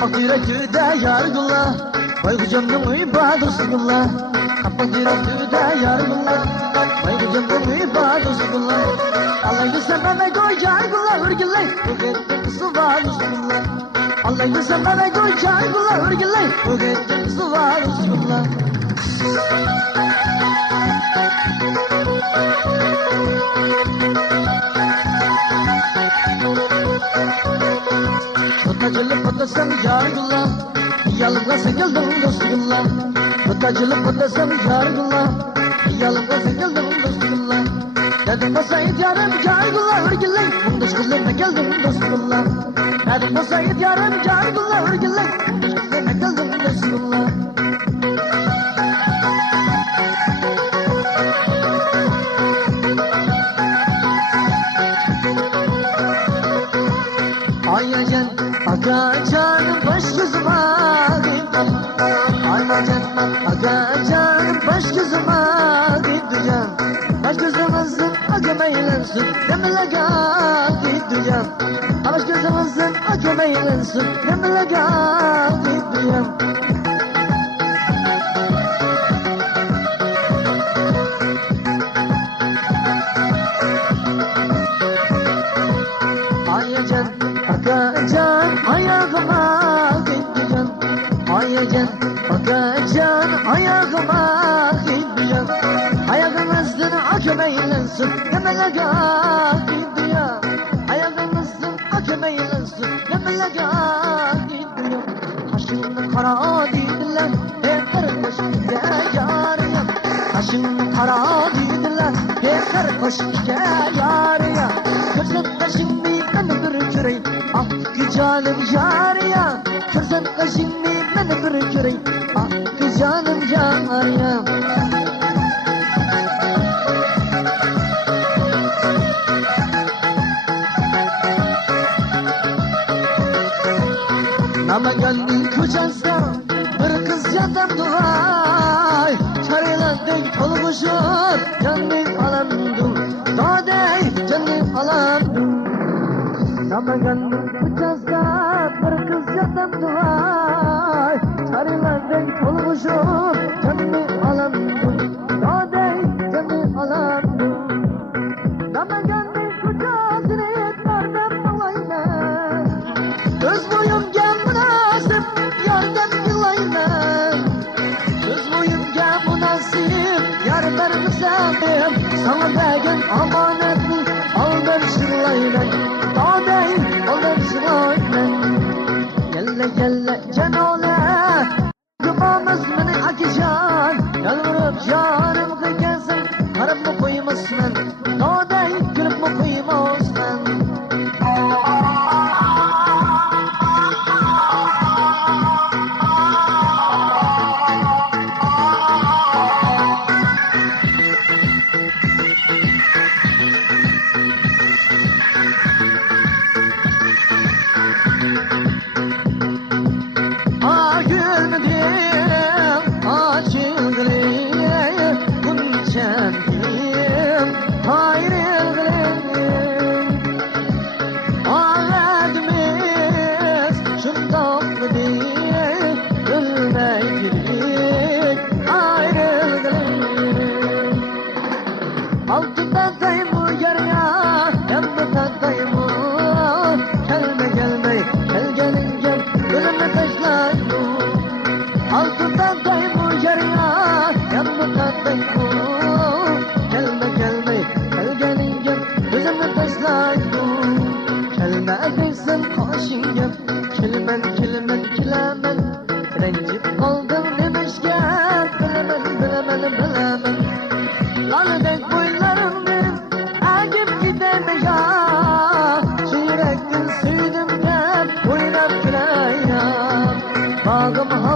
Kapak yürekli de yargıla Baykucamın ibadusgula Kapak yürekli de yargıla Baykucamın ibadusgula Allah'ını sevmeme koy yargıla Örgüle Bugün kızı var usgula Allah'ını sevmeme koy yargıla Örgüle Bugün kızı var usgula Potacılık potasam yargıla Yalımla sekildim dostumla Potacılık potasam yargıla Yalımla sekildim dostumla Dedim basayıp yarım yargıla Örgüle Bundaş kızlarına geldim dostumla Dedim basayıp yarım yargıla Örgüle Bundaş kızlarına geldim dostumla Ayacan, agacan, baş kızıma Ayacan, agacan, baş kızıma gideceğim Baş kızımızın akıma eğlensin Demelaga gideceğim Baş kızımızın akıma eğlensin Demelaga gideceğim Ayacan, agacan, ayağıma gideceğim Ayacan, agacan, ayağıma gideceğim Ayağımızın akıma eğlensin Demelaga gideceğim Ayağımızın akıma eğlensin Demelaga gideceğim Kaşını kara dediler Hep kardeş yarıya Kaşını kara dediler Hep kardeş yarıya Kırsın kaşını beni kırayım Ah gücanım yarıya Kırsın kaşını beni kırayım Ah gücanım yarıya Namaganın kucağında bir kız yatam duray Çarılandık olmuşur canım alandım Dağday canım alandım Namaganın kucağında bir kız yatam duray Çarılandık olmuşur canım alandım Dağday canım alandım Namaganın kucağında etmardam olayla Göz boyumca münasip yardan yılayla Göz boyumca münasip yardan misafir Sana vergen amanetli aldan şırlayla Dağday aldan şırlayla Gelle gelle canole Gıbamız beni akişan Yalvarıp yarım kıykasın Karıp mı koymazsın Dağday gülüp mü koymazsın Bağım